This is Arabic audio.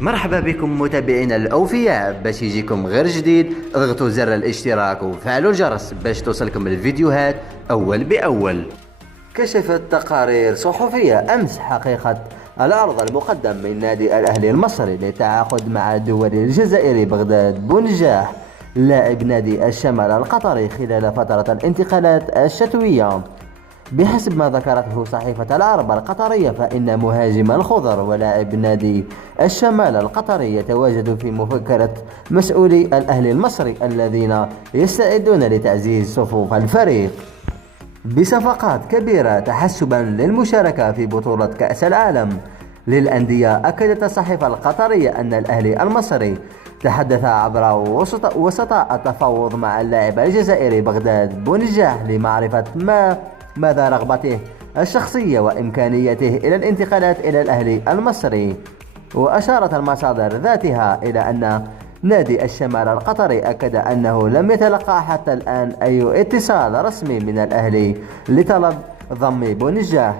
مرحبا بكم متابعينا الأوفياء. باش يجيكم غير جديد اضغطوا زر الاشتراك وفعلوا الجرس باش توصلكم الفيديوهات أول بأول. كشفت تقارير صحفية أمس حقيقة العرض المقدم من نادي الأهلي المصري للتعاقد مع الدولي الجزائري بغداد بونجاح لاعب نادي الشمال القطري خلال فترة الانتقالات الشتوية. بحسب ما ذكرته صحيفة العرب القطرية، فإن مهاجم الخضر ولاعب نادي الشمال القطري يتواجد في مفكرة مسؤولي الأهلي المصري الذين يستعدون لتعزيز صفوف الفريق بصفقات كبيرة تحسبا للمشاركة في بطولة كأس العالم للأندية. أكدت الصحيفة القطرية أن الأهلي المصري تحدث عبر وسطاء التفاوض مع اللاعب الجزائري بغداد بونجاح لمعرفة مدى رغبته الشخصية وإمكانيته إلى الانتقالات إلى الأهلي المصري. وأشارت المصادر ذاتها إلى أن نادي الشمال القطري أكد أنه لم يتلقى حتى الآن أي اتصال رسمي من الأهلي لطلب ضم بونجاح